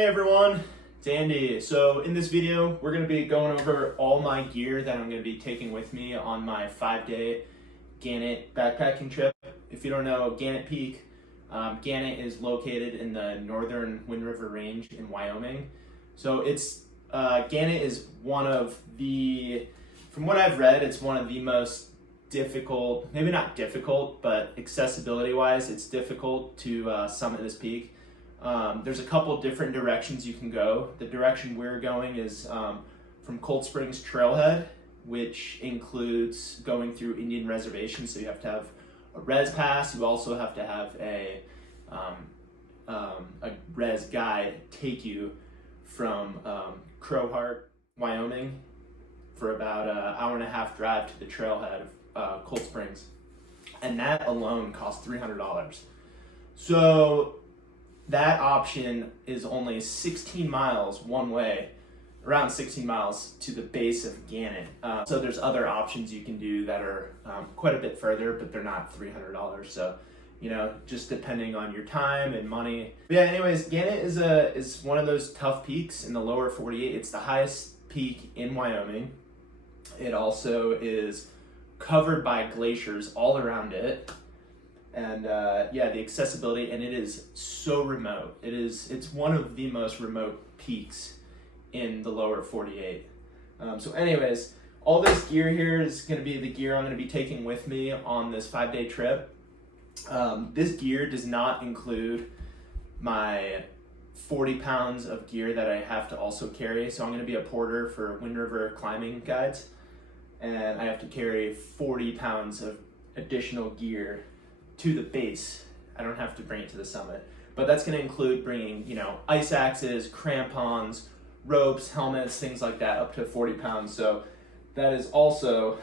Hey everyone, it's Andy. So in this video, we're going to be going over all my gear that I'm going to be taking with me on my 5-day Gannett backpacking trip. If you don't know Gannett Peak, Gannett is located in the northern Wind River Range in Wyoming. So Gannett is one of the, from what I've read, it's one of the most difficult, maybe not difficult, but accessibility wise, it's difficult to summit this peak. There's a couple different directions you can go. The direction we're going is from Cold Springs Trailhead, which includes going through Indian reservations. So you have to have a res pass. You also have to have a res guide take you from Crowheart, Wyoming, for about an hour-and-a-half drive to the trailhead of Cold Springs, and that alone costs $300. So that option is only 16 miles one way, around 16 miles to the base of Gannett. So there's other options you can do that are quite a bit further, but they're not $300. So, you know, just depending on your time and money. But yeah, anyways, Gannett is one of those tough peaks in the lower 48. It's the highest peak in Wyoming. It also is covered by glaciers all around it. And yeah, the accessibility, and it is so remote. It's one of the most remote peaks in the lower 48. So anyways, all this gear here is going to be the gear I'm going to be taking with me on this 5-day trip. This gear does not include my 40 pounds of gear that I have to also carry. So I'm going to be a porter for Wind River climbing guides, and I have to carry 40 pounds of additional gear to the base. I don't have to bring it to the summit, but that's going to include bringing, you know, ice axes, crampons, ropes, helmets, things like that, up to 40 pounds. So that is also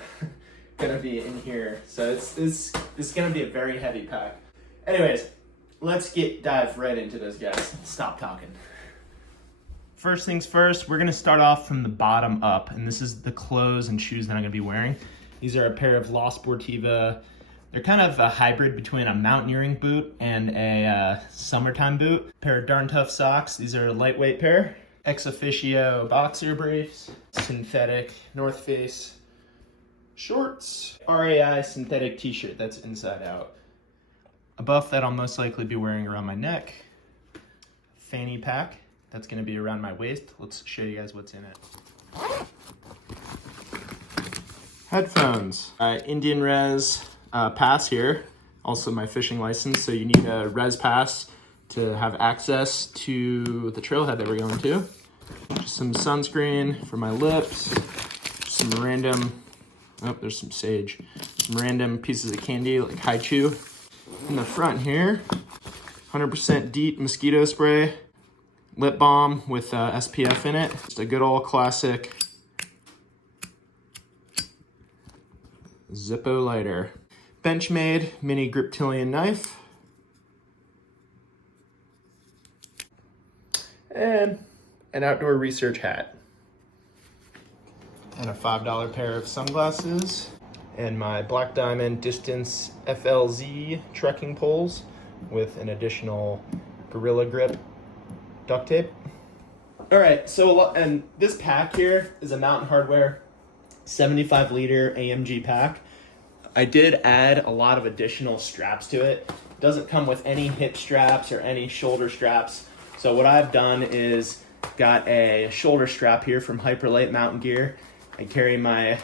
going to be in here. So it's going to be a very heavy pack. Anyways, let's dive right into this, guys. Stop talking. First things first, we're going to start off from the bottom up, and this is the clothes and shoes that I'm going to be wearing. These are a pair of La Sportiva. They're kind of a hybrid between a mountaineering boot and a summertime boot. Pair of darn tough socks. These are a lightweight pair. Ex officio boxer briefs. Synthetic North Face shorts. RAI synthetic t-shirt that's inside out. A buff that I'll most likely be wearing around my neck. Fanny pack that's going to be around my waist. Let's show you guys what's in it. Headphones. Indian res pass here, also my fishing license, so you need a res pass to have access to the trailhead that we're going to. Just some sunscreen for my lips, some random, there's some sage, some random pieces of candy like Haichu. In the front here, 100% DEET mosquito spray, lip balm with SPF in it, just a good old classic Zippo lighter. Benchmade mini Griptilian knife, and an outdoor research hat, and a $5 pair of sunglasses, and my Black Diamond Distance FLZ trekking poles with an additional Gorilla Grip duct tape. All right, so and this pack here is a Mountain Hardwear 75-liter AMG pack. I did add a lot of additional straps to it. It doesn't come with any hip straps or any shoulder straps. So what I've done is got a shoulder strap here from Hyperlite Mountain Gear. I carry my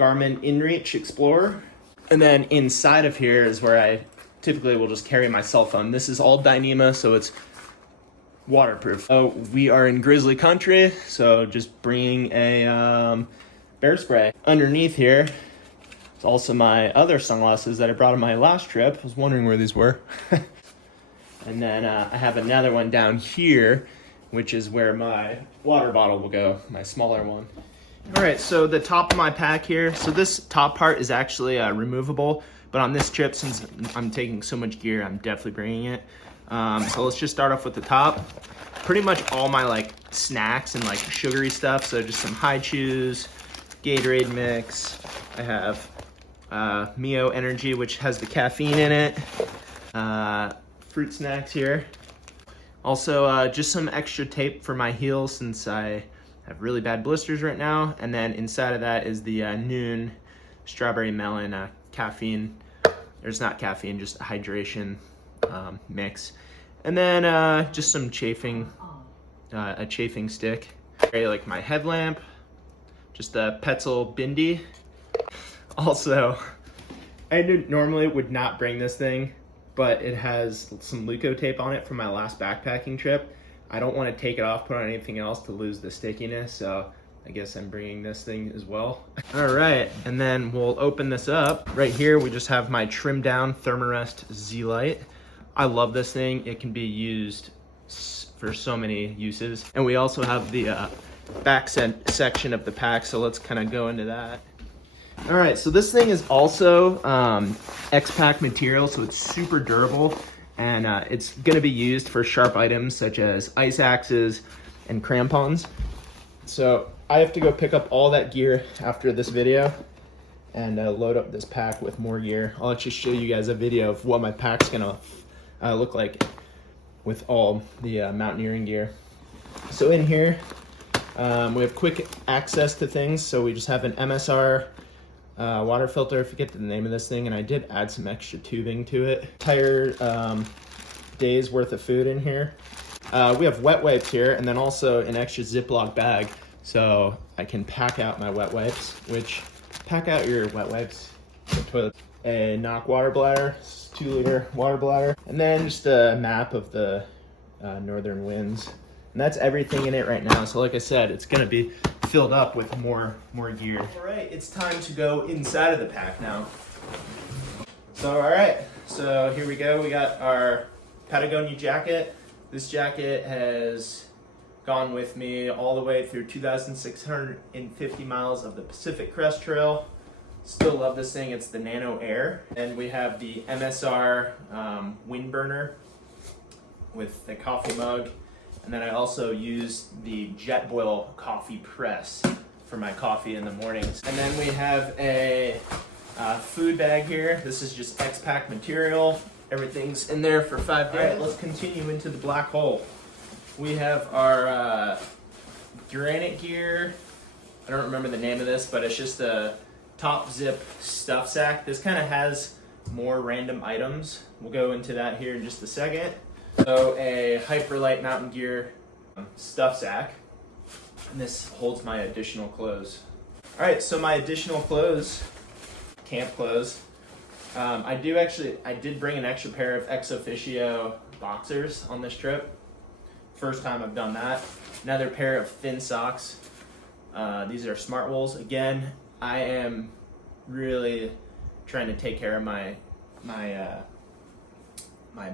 Garmin InReach Explorer. And then inside of here is where I typically will just carry my cell phone. This is all Dyneema, so it's waterproof. Oh, we are in grizzly country, so just bringing a bear spray. Underneath here, it's also my other sunglasses that I brought on my last trip. I was wondering where these were. And then I have another one down here, which is where my water bottle will go, my smaller one. All right, so the top of my pack here. So this top part is actually removable, but on this trip, since I'm taking so much gear, I'm definitely bringing it. So let's just start off with the top. Pretty much all my like snacks and like sugary stuff. So just some Haichus, Gatorade mix. I have Mio Energy, which has the caffeine in it. Fruit snacks here. Also, just some extra tape for my heels since I have really bad blisters right now. And then inside of that is the Noon Strawberry Melon caffeine. There's not caffeine, just a hydration mix. And then just some chafing, a chafing stick. Okay, like my headlamp, just a Petzl bindi. Also, I normally would not bring this thing, but it has some Leuko tape on it from my last backpacking trip. I don't want to take it off, put on anything else to lose the stickiness, so I guess I'm bringing this thing as well. All right, and then we'll open this up. Right here, we just have my trimmed down Thermarest Z-Lite. I love this thing. It can be used for so many uses. And we also have the back section of the pack, so let's kind of go into that. All right, so this thing is also X-Pack material, so it's super durable, and it's gonna be used for sharp items such as ice axes and crampons. So I have to go pick up all that gear after this video and load up this pack with more gear. I'll just show you guys a video of what my pack's gonna look like with all the mountaineering gear. So in here, we have quick access to things, so we just have an MSR water filter. I forget the name of this thing, and I did add some extra tubing to it. Entire day's worth of food in here. We have wet wipes here, and then also an extra Ziploc bag, so I can pack out my wet wipes, which pack out your wet wipes, the toilet. A knock water bladder, 2-liter water bladder, and then just a map of the northern winds. And that's everything in it right now. So like I said, it's gonna be filled up with more gear. All right, it's time to go inside of the pack now. So all right, so here we go. We got our Patagonia jacket. This jacket has gone with me all the way through 2,650 miles of the Pacific Crest Trail. Still love this thing. It's the Nano Air. And we have the MSR wind burner with the coffee mug. And then I also use the Jetboil coffee press for my coffee in the mornings. And then we have a food bag here. This is just X-Pack material. Everything's in there for 5 days. All right, let's continue into the black hole. We have our Gannett gear. I don't remember the name of this, but it's just a top zip stuff sack. This kind of has more random items. We'll go into that here in just a second. So a Hyperlight Mountain Gear stuff sack, and this holds my additional clothes. All right, so my additional clothes, camp clothes. I did bring an extra pair of ex officio boxers on this trip. First time I've done that. Another pair of thin socks. These are Smart Wools. Again, I am really trying to take care of my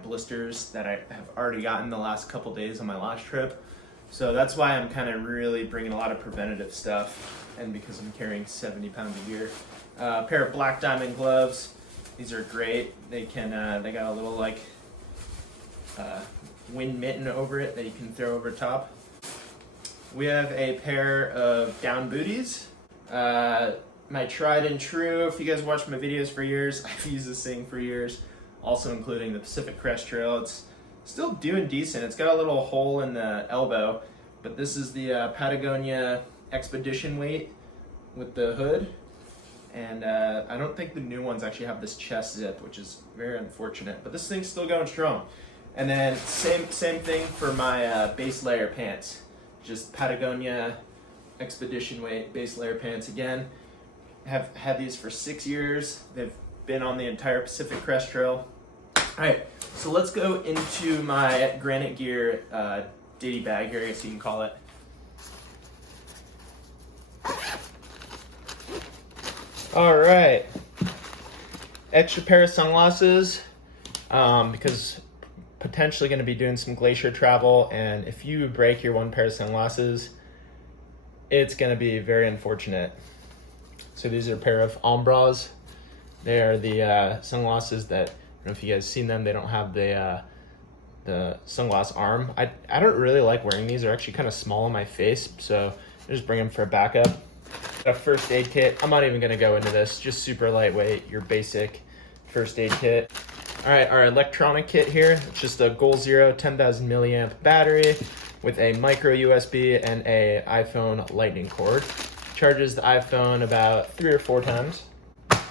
blisters that I have already gotten the last couple days on my last trip. So that's why I'm kind of really bringing a lot of preventative stuff, and because I'm carrying 70 pounds of gear. A pair of Black Diamond gloves. These are great. They can they got a little like wind mitten over it that you can throw over top. We have a pair of down booties. My tried and true, if you guys watch my videos for years, I've used this thing for years, also including the Pacific Crest Trail. It's still doing decent. It's got a little hole in the elbow, but this is the Patagonia Expedition weight with the hood. And I don't think the new ones actually have this chest zip, which is very unfortunate, but this thing's still going strong. And then same thing for my base layer pants. Just Patagonia Expedition weight base layer pants again. Have had these for 6 years. They've been on the entire Pacific Crest Trail. All right, so let's go into my Gannett gear Ditty bag here, I guess you can call it. All right, extra pair of sunglasses because potentially going to be doing some glacier travel, and if you break your one pair of sunglasses, it's going to be very unfortunate. So these are a pair of Ombras. They are the sunglasses that, I don't know if you guys seen them, they don't have the sunglass arm. I don't really like wearing these. They're actually kind of small on my face, so I just bring them for a backup. A first aid kit. I'm not even going to go into this. Just super lightweight, your basic first aid kit. All right, our electronic kit here, it's just a Goal Zero 10,000 milliamp battery with a micro USB and a iPhone lightning cord. Charges the iPhone about 3 or 4 times.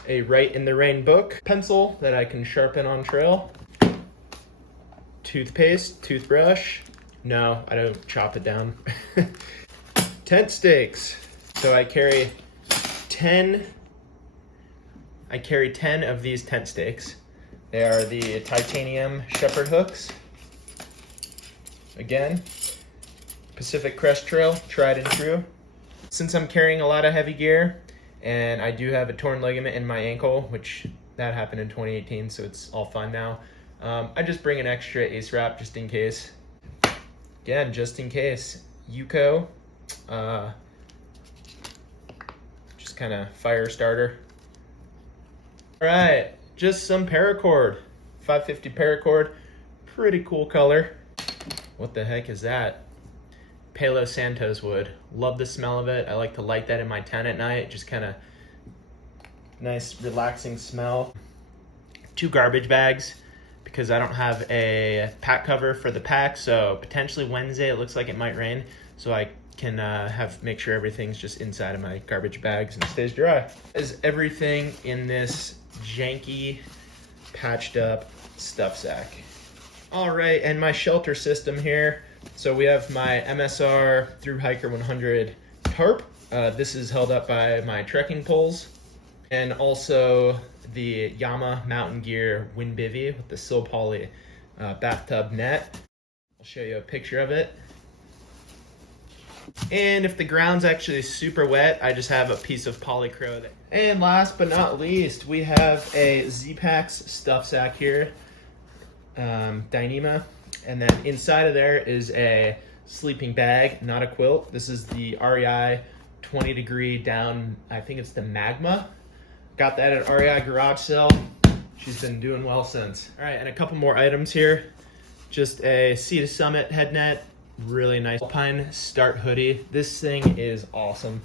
A Write in the Rain book, pencil that I can sharpen on trail, toothpaste, toothbrush. No, I don't chop it down. Tent stakes. So I carry 10 of these tent stakes. They are the titanium shepherd hooks. Again, Pacific Crest Trail, tried and true. Since I'm carrying a lot of heavy gear, and I do have a torn ligament in my ankle, which that happened in 2018, so it's all fine now. I just bring an extra ace wrap just in case. Again, just in case. Yuko, just kind of fire starter. All right, just some paracord, 550 paracord, pretty cool color. What the heck is that? Palo Santos wood. Love the smell of it. I like to light that in my tent at night. Just kind of nice, relaxing smell. 2 garbage bags because I don't have a pack cover for the pack. So potentially Wednesday, it looks like it might rain. So I can make sure everything's just inside of my garbage bags and stays dry. Is everything in this janky, patched up stuff sack. All right, and my shelter system here. So we have my MSR Through Hiker 100 tarp. This is held up by my trekking poles. And also the Yama Mountain Gear wind bivy with the Sil Poly bathtub net. I'll show you a picture of it. And if the ground's actually super wet, I just have a piece of polycro. And last but not least, we have a Z-Packs stuff sack here, Dyneema. And then inside of there is a sleeping bag, not a quilt. This is the REI 20 degree down, I think it's the Magma. Got that at REI garage sale. She's been doing well since. All right, and a couple more items here. Just a Sea to Summit head net, really nice Alpine Start hoodie. This thing is awesome.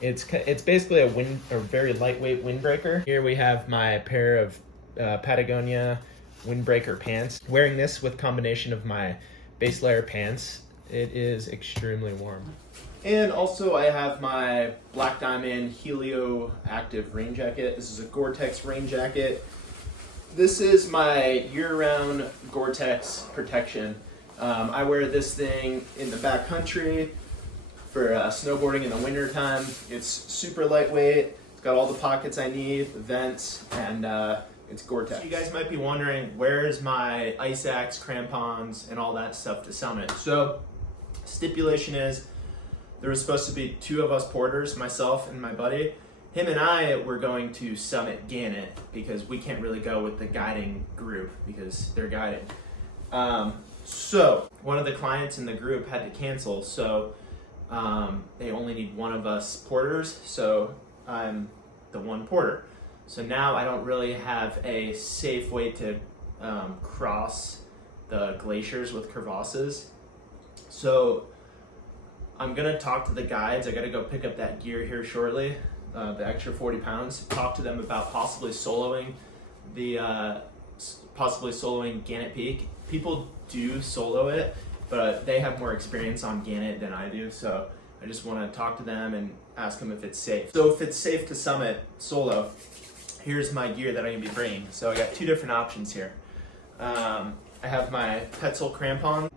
It's basically a very lightweight windbreaker. Here we have my pair of Patagonia windbreaker pants. Wearing this with combination of my base layer pants, it is extremely warm. And also I have my Black Diamond Helio Active rain jacket. This is a Gore-Tex rain jacket. This is my year-round Gore-Tex protection. I wear this thing in the backcountry for snowboarding in the winter time. It's super lightweight. It's got all the pockets I need, vents, and it's Gore-Tex. You guys might be wondering, where's my ice axe, crampons, and all that stuff to summit? So, stipulation is, there was supposed to be 2 of us porters, myself and my buddy. Him and I were going to summit Gannett because we can't really go with the guiding group because they're guided. So, one of the clients in the group had to cancel, so they only need 1 of us porters, so I'm the 1 porter. So now I don't really have a safe way to cross the glaciers with crevasses. So I'm gonna talk to the guides. I gotta go pick up that gear here shortly, the extra 40 pounds, talk to them about possibly soloing Gannett Peak. People do solo it, but they have more experience on Gannett than I do, so I just wanna talk to them and ask them if it's safe. So if it's safe to summit solo, here's my gear that I'm gonna be bringing. So I got 2 different options here. I have my Petzl crampon.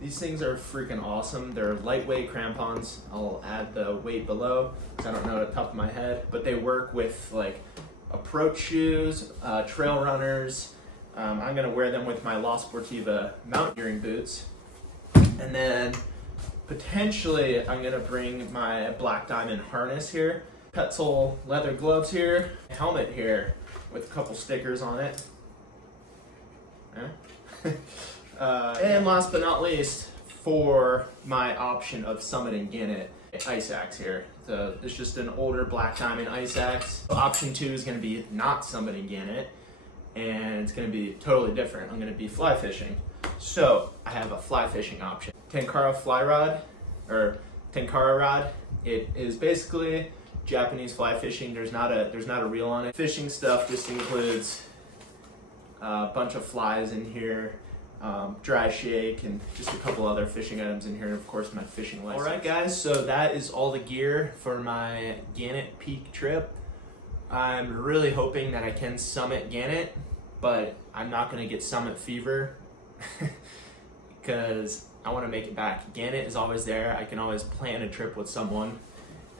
These things are freaking awesome. They're lightweight crampons. I'll add the weight below. I don't know at the top of my head, but they work with like approach shoes, trail runners. I'm gonna wear them with my La Sportiva mountaineering boots. And then potentially I'm gonna bring my Black Diamond harness here, Petzl leather gloves here, helmet here with a couple stickers on it. Yeah. And last but not least, for my option of summiting Gannett, ice axe here. So it's just an older Black Diamond ice axe. Option 2 is going to be not summiting Gannett, and it's going to be totally different. I'm going to be fly fishing. So I have a fly fishing option. Tenkara fly rod, or Tenkara rod. It is basically Japanese fly fishing. There's not a reel on it. Fishing stuff just includes a bunch of flies in here, dry shake, and just a couple other fishing items in here, and of course my fishing license. Alright guys, so that is all the gear for my Gannett Peak trip. I'm really hoping that I can summit Gannett, but I'm not going to get summit fever because I want to make it back. Gannett is always there. I can always plan a trip with someone.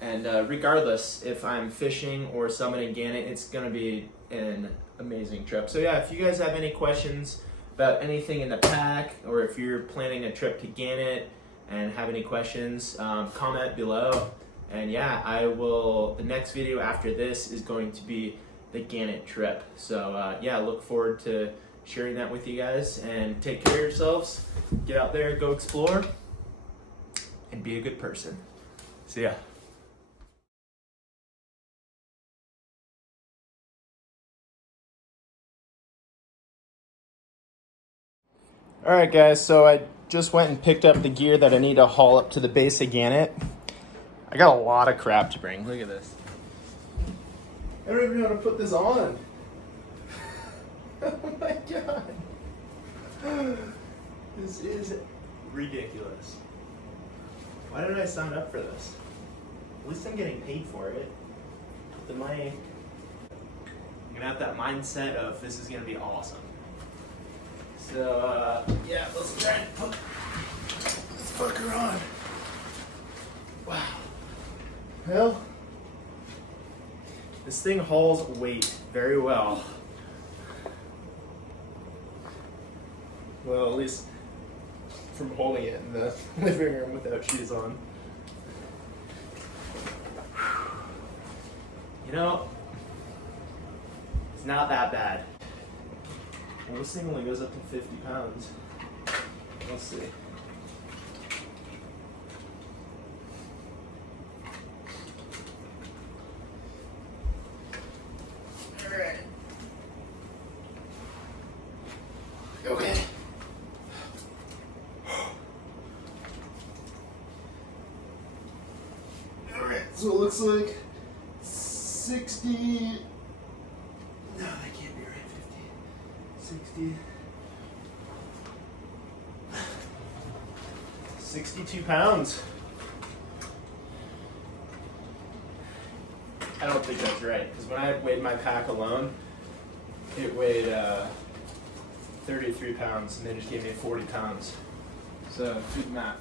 And regardless if I'm fishing or summiting Gannett, it's going to be an amazing trip. So yeah, if you guys have any questions about anything in the pack, or if you're planning a trip to Gannett and have any questions, comment below. And yeah, the next video after this is going to be the Gannett trip. So yeah, look forward to sharing that with you guys, and take care of yourselves. Get out there, go explore, and be a good person. See ya. Alright guys, so I just went and picked up the gear that I need to haul up to the base of Gannett. I got a lot of crap to bring. Look at this. I don't even know how to put this on. Oh my god. This is ridiculous. Why did I sign up for this? At least I'm getting paid for it. The money. I'm gonna have that mindset of this is gonna be awesome. So yeah, let's try and put this fucker on. Wow. Well, this thing hauls weight very well. Well, at least from holding it in the living room without shoes on. You know, it's not that bad. Well, this thing only goes up to 50 pounds. Let's see. Alright. Okay. Alright, so it looks like 60. No, that can't be right. 50. 62 pounds. I don't think that's right, because when I weighed my pack alone, it weighed 33 pounds, and they just gave me 40 pounds. So, do the math.